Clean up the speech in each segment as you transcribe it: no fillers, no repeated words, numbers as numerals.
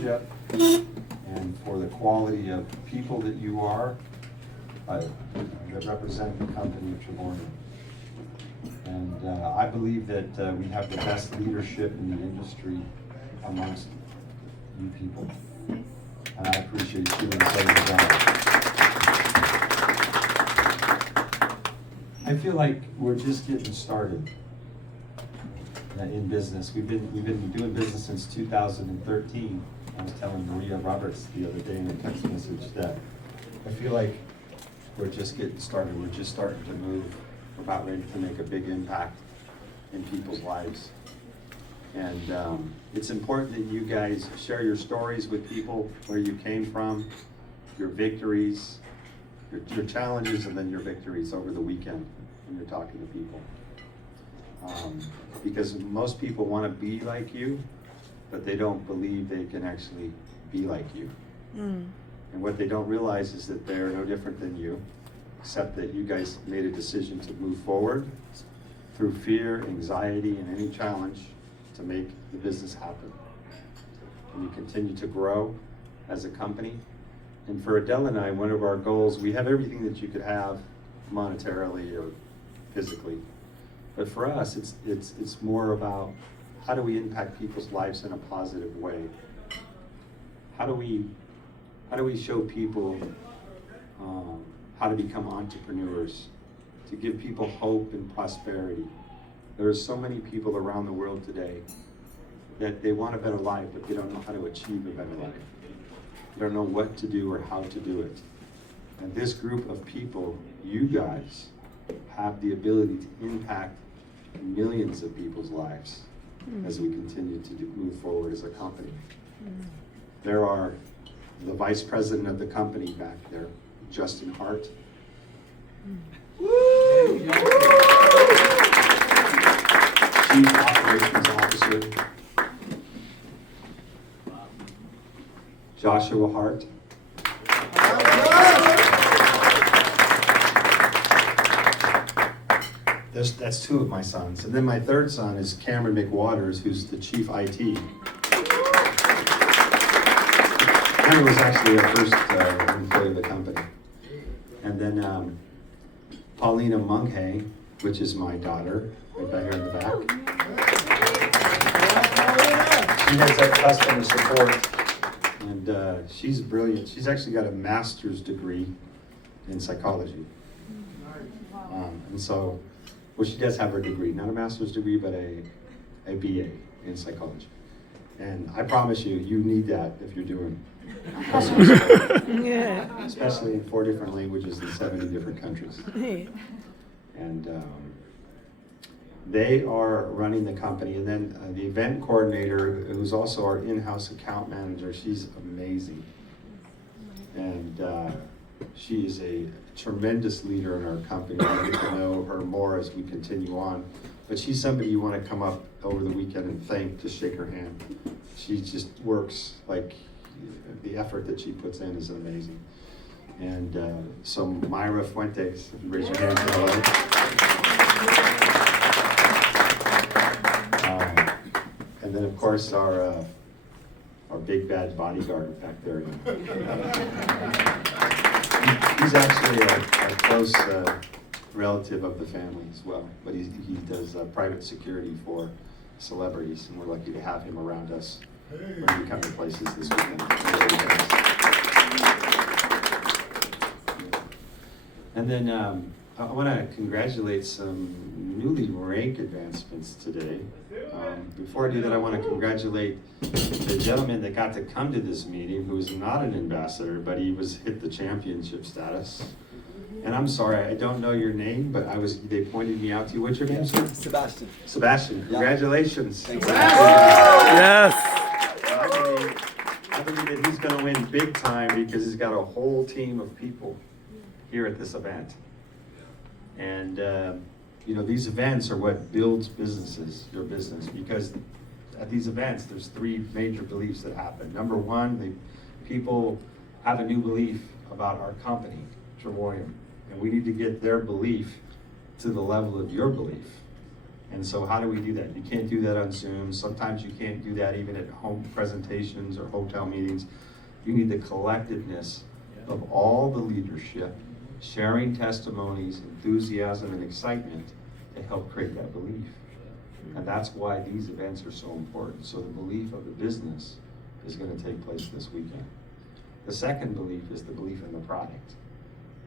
leadership and for the quality of people that you are that represent the company of Travorium. And I believe that we have the best leadership in the industry amongst you people. And I appreciate you and so do I feel like we're just getting started in business. We've been doing business since 2013. I was telling Maria Roberts the other day in a text message that I feel like we're just getting started. We're just starting to move. We're about ready to make a big impact in people's lives. And it's important that you guys share your stories with people, where you came from, your victories, your challenges, and then your victories over the weekend when you're talking to people. Because most people want to be like you, but they don't believe they can actually be like you. And what they don't realize is that they're no different than you, except that you guys made a decision to move forward through fear, anxiety, and any challenge to make the business happen. And you continue to grow as a company. And for Adele and I, one of our goals, we have everything that you could have monetarily or physically. But for us, it's more about how do we impact people's lives in a positive way? How do we show people how to become entrepreneurs, to give people hope and prosperity? There are so many people around the world today that they want a better life, but they don't know how to achieve a better life. They don't know what to do or how to do it. And this group of people, you guys, have the ability to impact millions of people's lives as we continue to move forward as a company. There are the vice president of the company back there, Justin Hart. Chief Operations Officer, Joshua Hart. That's two of my sons. And then my third son is Cameron McWaters, who's the Chief IT. Cameron was actually our first employee of the company. And then Paulina Munkhay, which is my daughter, right back here in the back. She heads up customer support, and she's brilliant. She's actually got a master's degree in psychology. And so, well, she does have her degree, not a master's degree, but a BA in psychology. And I promise you, you need that if you're doing customer support. Yeah. Especially in 4 different languages in 70 different countries. And they are running the company. And then the event coordinator, who's also our in-house account manager, she's amazing. And she is a tremendous leader in our company. We'll get to know her more as we continue on. But she's somebody you want to come up over the weekend and thank, to shake her hand. She just works, like, the effort that she puts in is amazing. And so Myra Fuentes, if you raise your hand, hello. And then of course our big bad bodyguard back there. He's actually a close relative of the family as well, but he does private security for celebrities, and we're lucky to have him around us when we come to places this weekend. And then I want to congratulate some newly rank advancements today. Before I do that, I want to congratulate the gentleman that got to come to this meeting, who is not an ambassador, but he hit the championship status. And I'm sorry, I don't know your name, but they pointed me out to you. What's your name, sir? Sebastian. Sebastian, congratulations. Thanks. Yes. I believe that he's going to win big time because he's got a whole team of people here at this event. And these events are what builds businesses, your business, because at these events, there's 3 major beliefs that happen. Number 1, people have a new belief about our company, Travorium, and we need to get their belief to the level of your belief. And so how do we do that? You can't do that on Zoom. Sometimes you can't do that even at home presentations or hotel meetings. You need the collectiveness of all the leadership, sharing testimonies, enthusiasm, and excitement to help create that belief. And that's why these events are so important. So the belief of the business is going to take place this weekend. The second belief is the belief in the product.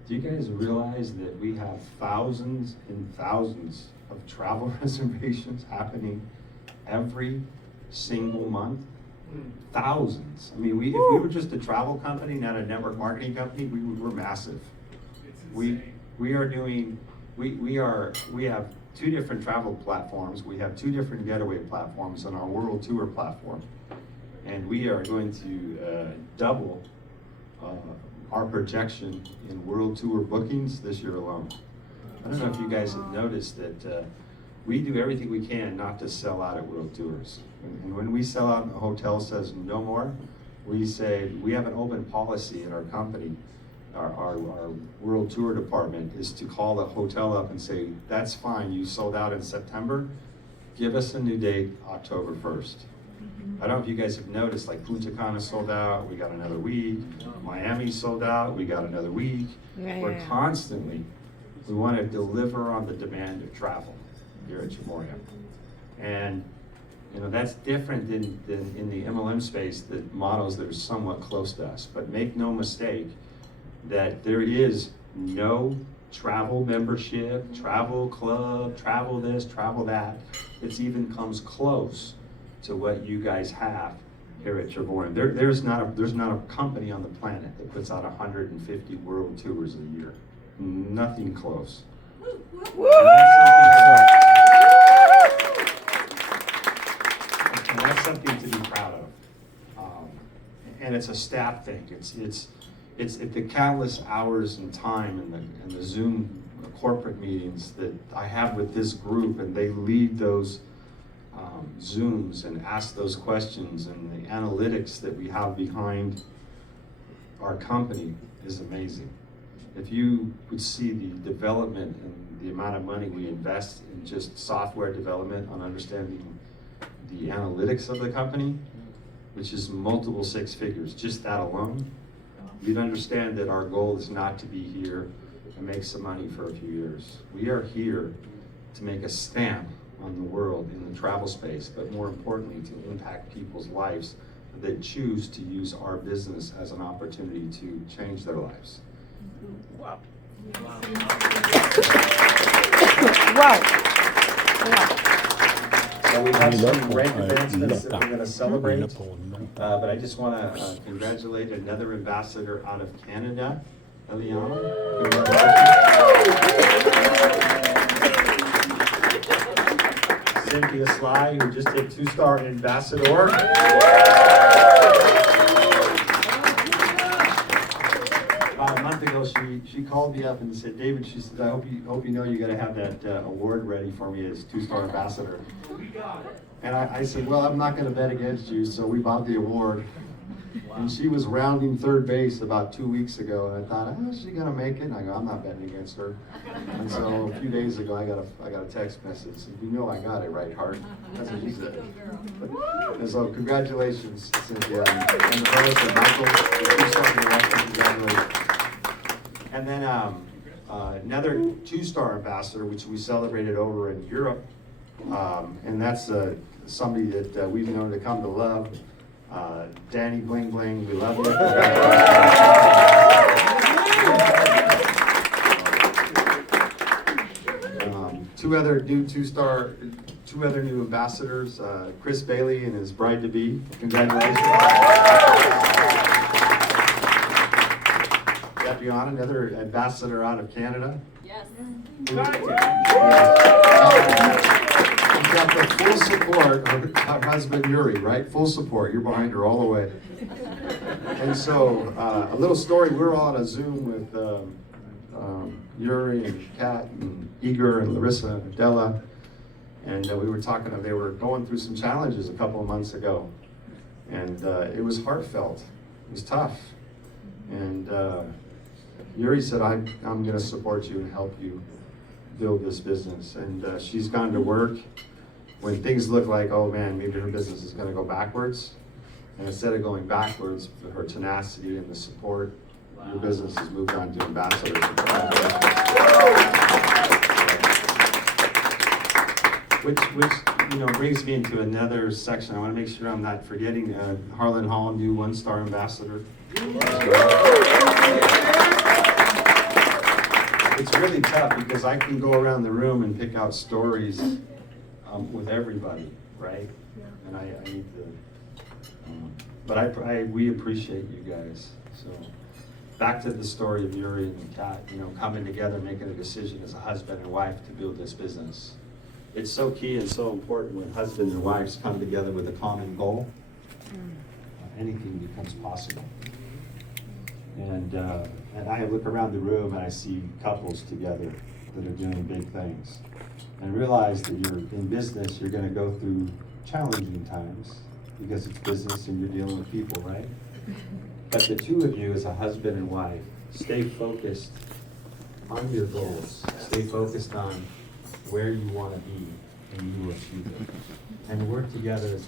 Do you guys realize that we have thousands and thousands of travel reservations happening every single month? Thousands. I mean, if we were just a travel company, not a network marketing company, we're massive. We have 2 different travel platforms. We have 2 different getaway platforms on our world tour platform, and we are going to double our projection in world tour bookings this year alone. I don't know if you guys have noticed that we do everything we can not to sell out at world tours. And when we sell out and the hotel says no more, we say, we have an open policy in our company. Our world tour department is to call the hotel up and say, that's fine, you sold out in September, give us a new date, October 1st. I don't know if you guys have noticed, like Punta Cana sold out, we got another week. Miami sold out, we got another week. We're constantly, we want to deliver on the demand of travel here at Travorium. And that's different than in the MLM space, the models that are somewhat close to us. But make no mistake that there is no travel membership, travel club, travel this, travel that. It even comes close to what you guys have here at Travorium. There's not a company on the planet that puts out 150 world tours a year. Nothing close. And that's something to be proud of. And it's a staff thing. It's the countless hours and time and the Zoom corporate meetings that I have with this group, and they lead those Zooms and ask those questions, and the analytics that we have behind our company is amazing. If you would see the development and the amount of money we invest in just software development on understanding the analytics of the company, which is multiple 6 figures, just that alone, you'd understand that our goal is not to be here and make some money for a few years. We are here to make a stamp on the world in the travel space, but more importantly, to impact people's lives that choose to use our business as an opportunity to change their lives. Wow. Wow. So we have some great advancements that we're going to celebrate, but I just want to congratulate another ambassador out of Canada, Eliana. Cynthia Sly, who just did 2-star ambassador. About a month ago, she called me up and said, David, she said, I hope you know you got to have that award ready for me as 2-star ambassador. And I said, well, I'm not going to bet against you, so we bought the award. And she was rounding third base about 2 weeks ago, and I thought, oh, is she going to make it? And I go, I'm not betting against her. And so a few days ago, I got a text message. You know I got it right, Hart. That's what she said. And so congratulations, Cynthia, and the brothers and Michael. Congratulations. And then another 2-star ambassador, which we celebrated over in Europe, and that's somebody that we've known to come to love. Danny Bling Bling, we love you. 2 other new 2 other new ambassadors, Chris Bailey and his bride-to-be. Congratulations. Gabriana, another ambassador out of Canada. Yes. We've got the full support of her husband Yuri, right? Full support. You're behind her all the way. And so, a little story. We were all on a Zoom with Yuri and Kat and Igor and Larissa and Adela, and we were talking. They were going through some challenges a couple of months ago, and it was heartfelt. It was tough, and Yuri said, "I'm going to support you and help you." build this business. And she's gone to work when things look like, oh man, maybe her business is gonna go backwards. And instead of going backwards, her tenacity and the support, your business has moved on to ambassador. Which brings me into another section. I want to make sure I'm not forgetting Harlan Hall, new 1-star ambassador. It's really tough because I can go around the room and pick out stories with everybody, right? And I need to, but we appreciate you guys. So back to the story of Yuri and Kat, coming together, making a decision as a husband and wife to build this business. It's so key and so important when husbands and wives come together with a common goal. Anything becomes possible. And I look around the room and I see couples together that are doing big things. And realize that you're in business, you're going to go through challenging times because it's business and you're dealing with people, right? But the two of you as a husband and wife, stay focused on your goals. Stay focused on where you want to be, and you will achieve it. And work together as